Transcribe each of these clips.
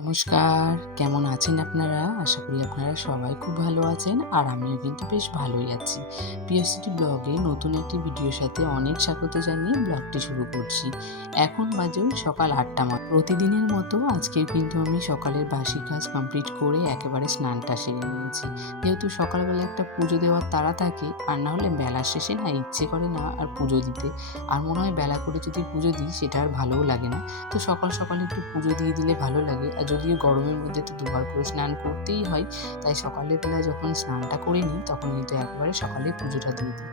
নমস্কার, কেমন আছেন আপনারা? আশা করি আপনারা সবাই খুব ভালো আছেন আর আমিও কিন্তু বেশ ভালোই আছি। পিওসিটি ব্লগে নতুন একটি ভিডিওর সাথে অনেক স্বাগত জানিয়ে ব্লগটি শুরু করছি। এখন বাজে সকাল ৮টা মতো। প্রতিদিনের মতো আজকেও কিন্তু আমি সকালের বাসি কাজ কমপ্লিট করে একেবারে স্নানটা সেরে নিয়েছি। যেহেতু সকালবেলা একটা পুজো দেওয়ার তাড়া থাকে, আর না হলে বেলার শেষে না ইচ্ছে করে না আর পুজো দিতে। আর মনে হয় বেলা করে যদি পুজো দিই সেটা আর ভালোও লাগে না। তো সকাল সকাল একটু পুজো দিয়ে দিলে ভালো লাগে। আর যদিও গরমের মধ্যে তো দুবার করে স্নান করতেই হয়, তাই সকালের বেলা যখন স্নানটা করে নিই তখন কিন্তু একবারে সকালে পুজোটা দিয়ে দিই।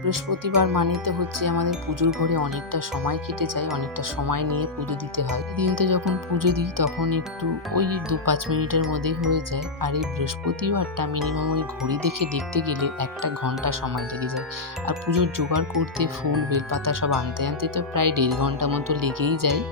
বৃহস্পতিবার মানেই তো হচ্ছে আমাদের পুজোর ঘরে অনেকটা সময় কেটে যায়, অনেকটা সময় নিয়ে পুজো দিতে হয়। দিনতে যখন পুজো দিই তখন একটু ওই ২-৫ মিনিটের মধ্যেই হয়ে যায়। আর এই বৃহস্পতিবারটা মিনিমাম ওই ঘড়ি দেখে দেখতে গেলে ১ ঘন্টা সময় লেগে যায়। আর পুজোর জোগাড় করতে ফুল বেলপাতা সব আনতে আনতে তো প্রায় ১.৫ ঘন্টা মতো লেগেই যায়।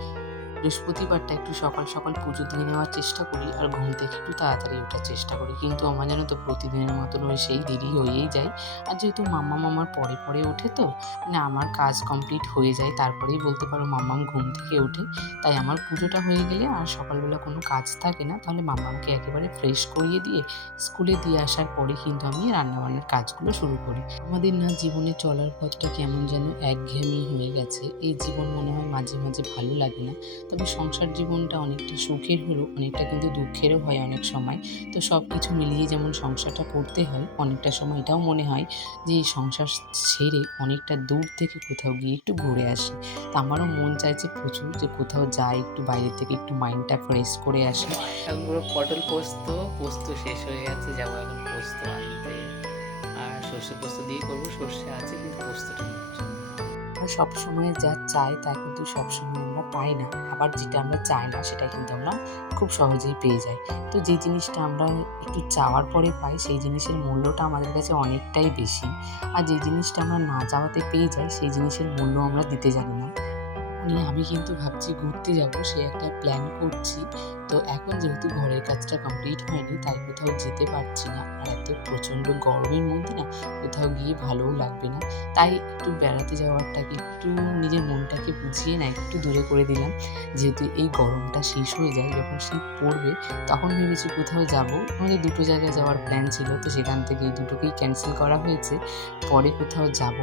বৃহস্পতিবারটা একটু সকাল সকাল পুজো দিয়ে নেওয়ার চেষ্টা করি আর ঘুম থেকে একটু তাড়াতাড়ি ওঠার চেষ্টা করি, কিন্তু আমার জানো তো প্রতিদিনের মতন ওই সেই দেরি হয়েই যায়। আর যেহেতু মাম্মাম আমার পরে পরে ওঠে, তো মানে আমার কাজ কমপ্লিট হয়ে যায় তারপরেই বলতে পারো মাম্মাম ঘুম থেকে ওঠে, তাই আমার পুজোটা হয়ে গেলে আর সকালবেলা কোনো কাজ থাকে না। তাহলে মাম্মামকে একেবারে ফ্রেশ করিয়ে দিয়ে স্কুলে দিয়ে আসার পরে কিন্তু আমি রান্নাবান্নার কাজগুলো শুরু করি। আমাদের না জীবনে চলার পথটা কেমন যেন একঘেয়েমি হয়ে গেছে। এই জীবন মনে হয় মাঝে মাঝে ভালো লাগে না। তবে সংসার জীবনটা অনেকটা সুখের হলেও অনেকটা কিন্তু দুঃখেরও হয় অনেক সময়। তো সব কিছু মিলিয়ে যেমন সংসারটা করতে হয়, অনেকটা সময় এটাও মনে হয় যে এই সংসার ছেড়ে অনেকটা দূর থেকে কোথাও গিয়ে একটু ঘুরে আসি। তো আমারও মন চাইছে প্রচুর যে কোথাও যাই, একটু বাইরে থেকে একটু মাইন্ডটা ফ্রেশ করে আসি। পুরো পটল পোস্ত, পোস্ত শেষ হয়ে গেছে, যাবো এখন পোস্ত আনতে। আর সর্ষে পোস্ত দিয়ে করবো, সর্ষে আছে কিন্তু পোস্তটা নেই। আমরা সবসময় যা চাই তা কিন্তু সবসময় আমরা পাই না, আবার যেটা আমরা চাই না সেটা কিন্তু আমরা খুব সহজেই পেয়ে যাই। তো যে জিনিসটা আমরা একটু চাওয়ার পরে পাই সেই জিনিসের মূল্যটা আমাদের কাছে অনেকটাই বেশি। আর যে জিনিসটা আমরা না চাওয়াতে পেয়ে যাই সেই জিনিসের মূল্য আমরা দিতে জানি না। আমি কিন্তু ভাবছি ঘুরতে যাব, সে একটা প্ল্যান করছি। তো এখন যেহেতু ঘরের কাজটা কমপ্লিট হয়নি তাই কোথাও যেতে পারছি না। আর এত প্রচণ্ড গরমের মধ্যে না কোথাও গিয়ে ভালোও লাগবে না। তাই একটু বেড়াতে যাওয়ারটাকে একটু নিজের মনটাকে বুঝিয়ে না একটু দূরে করে দিলাম। যেহেতু এই গরমটা শেষ হয়ে যায়, যখন শীত পড়বে তখন ভেবেছি কোথাও যাব। আমাদের দুটো জায়গায় যাওয়ার প্ল্যান ছিল, তো সেখান থেকে এই দুটোকেই ক্যানসেল করা হয়েছে। পরে কোথাও যাব।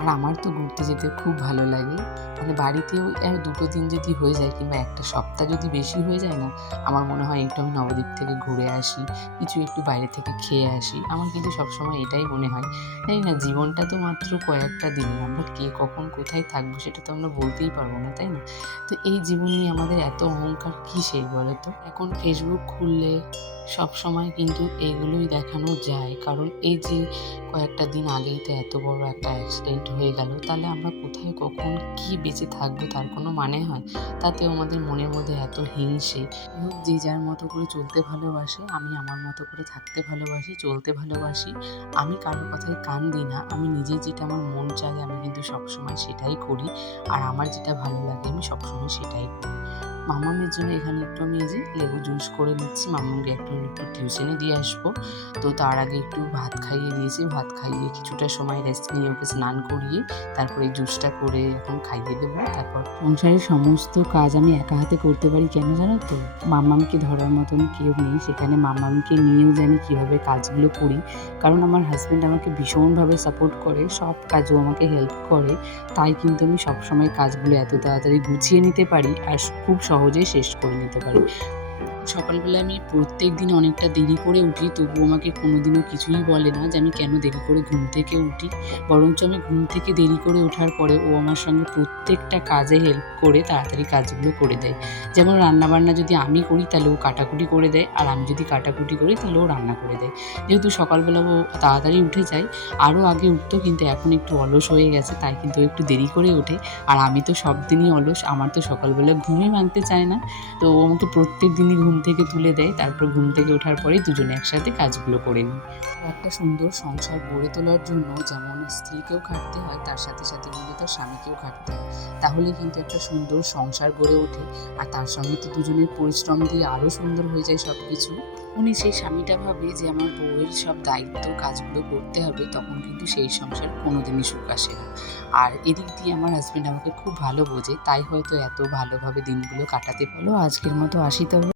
আর আমার তো ঘুরতে যেতে খুব ভালো লাগে। মানে বাড়িতেও ২ দিন যদি হয়ে যায় কিংবা ১ সপ্তাহ যদি বেশি হয়ে যায় না, আমার মনে হয় একটু আমি নবদ্বীপ থেকে ঘুরে আসি, কিছু একটু বাইরে থেকে খেয়ে আসি। আমার কিন্তু সবসময় এটাই মনে হয়। জানি না, জীবনটা তো মাত্র কয়েকটা দিনের। আমরা কে কখন কোথায় থাকবো সেটা তো আমরা বলতেই পারবো না, তাই না? তো এই জীবন নিয়ে আমাদের এত অহংকার কিসের বলো তো? এখন ফেসবুক খুললে সবসময় কিন্তু এগুলোই দেখানো যায়। কারণ এই যে কয়েকটা দিন আগেই তো এত বড় একটা অ্যাক্সিডেন্ট হয়ে গেল। তাহলে আমরা কোথায় কখন কি বেঁচে থাকবো তার কোনো মানে হয়? তাতেও আমাদের মনের মধ্যে এত হিংসে। যে যার মতো করে চলতে ভালোবাসে, আমি আমার মতো করে থাকতে ভালোবাসি, চলতে ভালোবাসি। আমি কারো কথায় কান দিই না। আমি নিজে যেটা আমার মন চায় আমি কিন্তু সবসময় সেটাই করি। আর আমার যেটা ভালো লাগে আমি সবসময় সেটাই করি। মামামের জন্য এখানে একটু আমি এই যে লেবু জুস করে নিচ্ছি। মাম্মামকে একটু টিউশনে দিয়ে আসবো। তো তার আগে একটু ভাত খাইয়ে দিয়েছি। ভাত খাইয়ে কিছুটা সময় রেস্ট নিয়ে ওকে স্নান করিয়ে তারপরে এই জুসটা করে এখন খাইয়ে দেবো। তারপর সংসারের সমস্ত কাজ আমি একা হাতে করতে পারি কেন জানো তো? মাম্মামকে ধরার মতন কেউ নেই। সেখানে মাম্মামকে নিয়েও যে আমি কীভাবে কাজগুলো করি, কারণ আমার হাজব্যান্ড আমাকে ভীষণভাবে সাপোর্ট করে, সব কাজও আমাকে হেল্প করে। তাই কিন্তু আমি সবসময় কাজগুলো এত তাড়াতাড়ি গুছিয়ে নিতে পারি আর খুব সহজেই শেষ করে নিতে পারি। সকালবেলা আমি প্রত্যেকদিন অনেকটা দেরি করে উঠি, তবুও আমাকে কোনোদিনও কিছুই বলে না যে আমি কেন দেরি করে ঘুম থেকে উঠি। বরঞ্চ আমি ঘুম থেকে দেরি করে ওঠার পরে ও আমার সঙ্গে প্রত্যেকটা কাজে হেল্প করে তাড়াতাড়ি কাজগুলো করে দেয়। যেমন রান্নাবান্না যদি আমি করি তাহলে ও কাটাকুটি করে দেয়, আর আমি যদি কাটাকুটি করি তাহলে ও রান্না করে দেয়। যেহেতু সকালবেলা ও তাড়াতাড়ি উঠে যায়, আরও আগে উঠতো কিন্তু এখন একটু অলস হয়ে গেছে, তাই কিন্তু ও একটু দেরি করে ওঠে। আর আমি তো সব দিনই অলস, আমার তো সকালবেলা ঘুমই ভাঙতে চায় না। তো ও আমাকে প্রত্যেক দিনই ঘুম থেকে তুলে দেয়। তারপর ঘুম থেকে ওঠার পরেই দুজনে একসাথে কাজগুলো করে নিই। একটা সুন্দর সংসার গড়ে তোলার জন্য যেমন স্ত্রীকেও খাটতে হয়, তার সাথে সাথে কিন্তু তার স্বামীকেও খাটতে হয়। তাহলে কিন্তু একটা সুন্দর সংসার গড়ে ওঠে। আর তার সঙ্গে তো দুজনের পরিশ্রম দিয়ে আরও সুন্দর হয়ে যায় সব কিছু। উনি সেই স্বামীটা ভাবে যে আমার বউয়ের সব দায়িত্ব কাজগুলো করতে হবে, তখন কিন্তু সেই সংসার কোনোদিনই সুখ আসে না। আর এদিক দিয়ে আমার হাজব্যান্ড আমাকে খুব ভালো বোঝে, তাই হয়তো এত ভালোভাবে দিনগুলো কাটাতে পারলো। আজকের মতো আসি তবে।